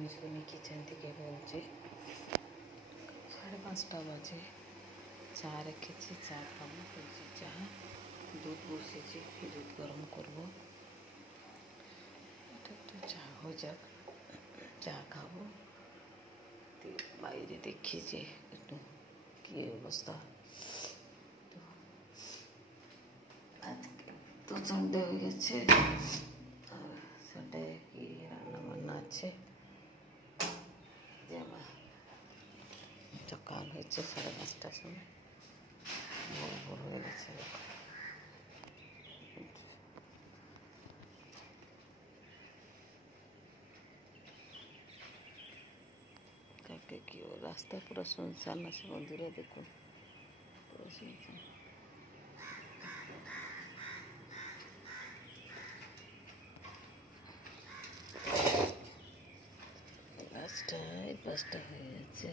মিজুনি kitchen থেকে বলছি। 5:30 বাজে। চা রেখেছি, চা খাবো। বলছি চা, দুধ বসেছি, দুধ গরম করবো। এটা একটু চা হয়ে যাক, চা খাবো। বাইরে দেখি যে একটু কী অবস্থা। তো আজকে তো সন্ডে হয়ে গেছে, আর সন্ডে কি রান্না বান্না আছে। যেমন সকাল হয়েছে 5:30টার সময়, ভোর হয়ে গেছে। কাকে কি রাস্তা পুরো শুনশান আছে বন্ধুরা, দেখুন পুরো শুনশান। পাঁচটা হয়ে গেছে।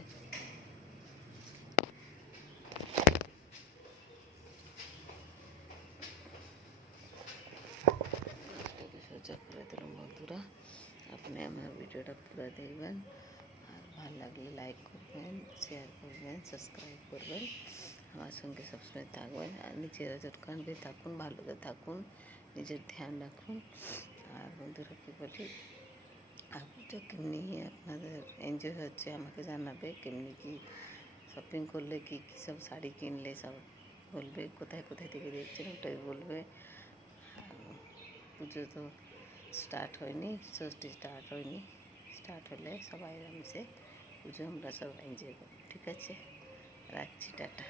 সোজা করে দিলাম বন্ধুরা। আপনি আমার ভিডিওটা পুরো দেখবেন, আর ভালো লাগলে লাইক করবেন, শেয়ার করবেন, সাবস্ক্রাইব করবেন, আমার সঙ্গে সবসময় থাকবেন। আর নিজেরা যতক্ষণ भी থাকুন, ভালোতে থাকুন, নিজের ধ্যান রাখুন। আর বন্ধুরা কী বলি, আপনাদের কেমনি আপনাদের এনজয় হচ্ছে আমাকে জানাবে। কেমনি কি শপিং করলে, কী কী সব শাড়ি কিনলে সব বলবে, কোথায় কোথায় থেকে দেখছেন ওটাই বলবে। পুজো তো স্টার্ট হয়নি, ষষ্ঠী স্টার্ট হয়নি। স্টার্ট হলে সবাই আরামসে পুজো আমরা সব এনজয় করব। ঠিক আছে, রাখছি, টাটা।